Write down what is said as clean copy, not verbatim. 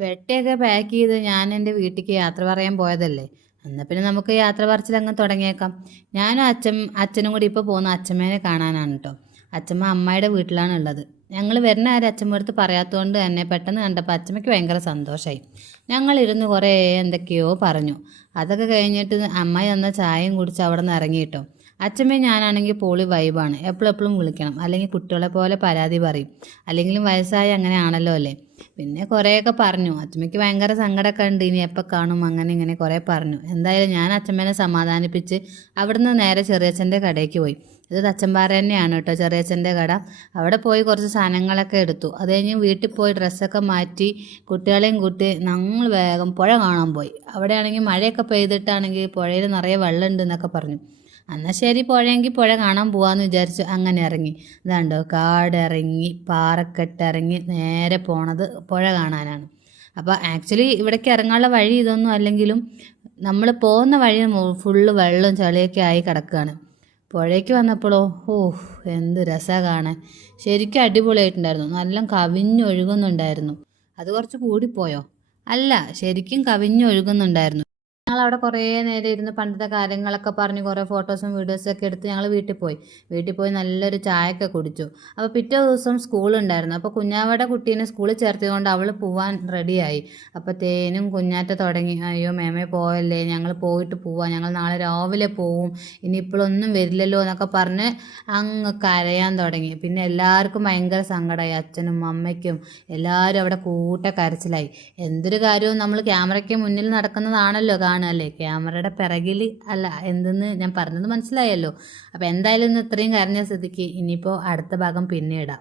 പെട്ടിയൊക്കെ പാക്ക് ചെയ്ത് ഞാൻ എൻ്റെ വീട്ടിലേക്ക് യാത്ര പറയാൻ പോയതല്ലേ. എന്നാൽ പിന്നെ നമുക്ക് യാത്ര പറച്ചിൽ അങ്ങ് തുടങ്ങിയേക്കാം. ഞാനും അച്ഛനും കൂടി ഇപ്പോൾ പോകുന്ന അച്ഛമ്മേനെ കാണാനാണ് കേട്ടോ. അച്ഛമ്മ അമ്മയുടെ വീട്ടിലാണ് ഉള്ളത്. ഞങ്ങൾ വരുന്ന ആരും അച്ഛമ്മ അടുത്ത് പറയാത്തതുകൊണ്ട് തന്നെ പെട്ടെന്ന് കണ്ടപ്പോൾ അച്ഛമ്മയ്ക്ക് ഭയങ്കര സന്തോഷമായി. ഞങ്ങളിരുന്ന് കുറേ എന്തൊക്കെയോ പറഞ്ഞു. അതൊക്കെ കഴിഞ്ഞിട്ട് അമ്മായി തന്ന ചായയും കുടിച്ച് അവിടെ നിന്ന് ഇറങ്ങി കേട്ടോ. അച്ഛമ്മയും ഞാനാണെങ്കിൽ പോളി വൈബാണ്. എപ്പോഴെപ്പോഴും വിളിക്കണം, അല്ലെങ്കിൽ കുട്ടികളെ പോലെ പരാതി പറയും, അല്ലെങ്കിലും വയസ്സായി അങ്ങനെയാണല്ലോ അല്ലേ. പിന്നെ കുറേയൊക്കെ പറഞ്ഞു. അച്ഛമ്മയ്ക്ക് ഭയങ്കര സങ്കടമൊക്കെ ഉണ്ട്, ഇനി എപ്പോൾ കാണും അങ്ങനെ ഇങ്ങനെ കുറേ പറഞ്ഞു. എന്തായാലും ഞാൻ അച്ഛമ്മേനെ സമാധാനിപ്പിച്ച് അവിടുന്ന് നേരെ ചെറിയച്ഛൻ്റെ കടയ്ക്ക് പോയി. ഇത് തച്ചമ്പാറ തന്നെയാണ് കേട്ടോ ചെറിയച്ഛൻ്റെ കട. അവിടെ പോയി കുറച്ച് സാധനങ്ങളൊക്കെ എടുത്തു. അത് കഴിഞ്ഞ് വീട്ടിൽ പോയി ഡ്രസ്സൊക്കെ മാറ്റി കുട്ടികളെയും കൂട്ടി ഞങ്ങൾ വേഗം പുഴ കാണാൻ പോയി. അവിടെയാണെങ്കിൽ മഴയൊക്കെ പെയ്തിട്ടാണെങ്കിൽ പുഴയിൽ നിറയെ വെള്ളമുണ്ട് എന്നൊക്കെ പറഞ്ഞു. എന്നാൽ ശരി, പുഴയെങ്കിൽ പുഴ കാണാൻ പോവാന്ന് വിചാരിച്ചു അങ്ങനെ ഇറങ്ങി. ഇതാണ്ടോ കാടിറങ്ങി പാറക്കെട്ടിറങ്ങി നേരെ പോണത് പുഴ കാണാനാണ്. അപ്പോൾ ആക്ച്വലി ഇവിടേക്ക് ഇറങ്ങാനുള്ള വഴി ഇതൊന്നും അല്ലെങ്കിലും നമ്മൾ പോകുന്ന വഴി ഫുള്ള് വെള്ളവും ചളിയൊക്കെ ആയി കിടക്കുകയാണ്. പുഴയ്ക്ക് വന്നപ്പോഴോ എന്ത് രസമാണ് കാണാൻ. ശരിക്കും അടിപൊളിയായിട്ടുണ്ടായിരുന്നു. നല്ല കവിഞ്ഞൊഴുകുന്നുണ്ടായിരുന്നു. അത് കുറച്ച് കൂടിപ്പോയോ? അല്ല, ശരിക്കും കവിഞ്ഞൊഴുകുന്നുണ്ടായിരുന്നു. ഞങ്ങളവിടെ കുറേ നേരം ഇരുന്ന് പണ്ടത്തെ കാര്യങ്ങളൊക്കെ പറഞ്ഞ് കുറേ ഫോട്ടോസും വീഡിയോസും ഒക്കെ എടുത്ത് ഞങ്ങൾ വീട്ടിൽ പോയി നല്ലൊരു ചായയൊക്കെ കുടിച്ചു. അപ്പോൾ പിറ്റേ ദിവസം സ്കൂളുണ്ടായിരുന്നു. അപ്പോൾ കുഞ്ഞാവയുടെ കുട്ടീനെ സ്കൂളിൽ ചേർത്തിയതുകൊണ്ട് അവൾ പോവാൻ റെഡിയായി. അപ്പോൾ തേനും കുഞ്ഞാറ്റ തുടങ്ങി, അയ്യോ മേമേ പോയല്ലേ, ഞങ്ങൾ പോയിട്ട് പോവാം, ഞങ്ങൾ നാളെ രാവിലെ പോവും, ഇനിയിപ്പോഴൊന്നും വരില്ലല്ലോ എന്നൊക്കെ പറഞ്ഞ് അങ്ങ് കരയാൻ തുടങ്ങി. പിന്നെ എല്ലാവർക്കും ഭയങ്കര സങ്കടമായി. അച്ഛനും അമ്മയ്ക്കും എല്ലാവരും അവിടെ കരച്ചിലായി. എന്തൊരു കാര്യവും നമ്മൾ ക്യാമറയ്ക്ക് മുന്നിൽ നടക്കുന്നതാണല്ലോ കാണുകയല്ലേ, ക്യാമറയുടെ പിറകിൽ അല്ല. എന്തെന്ന് ഞാൻ പറഞ്ഞത് മനസ്സിലായല്ലോ. അപ്പോൾ എന്തായാലും ഇന്ന് ഇത്രയും കരഞ്ഞ സ്ഥിതിക്ക് ഇനിയിപ്പോൾ അടുത്ത ഭാഗം പിന്നെ ഇടാം.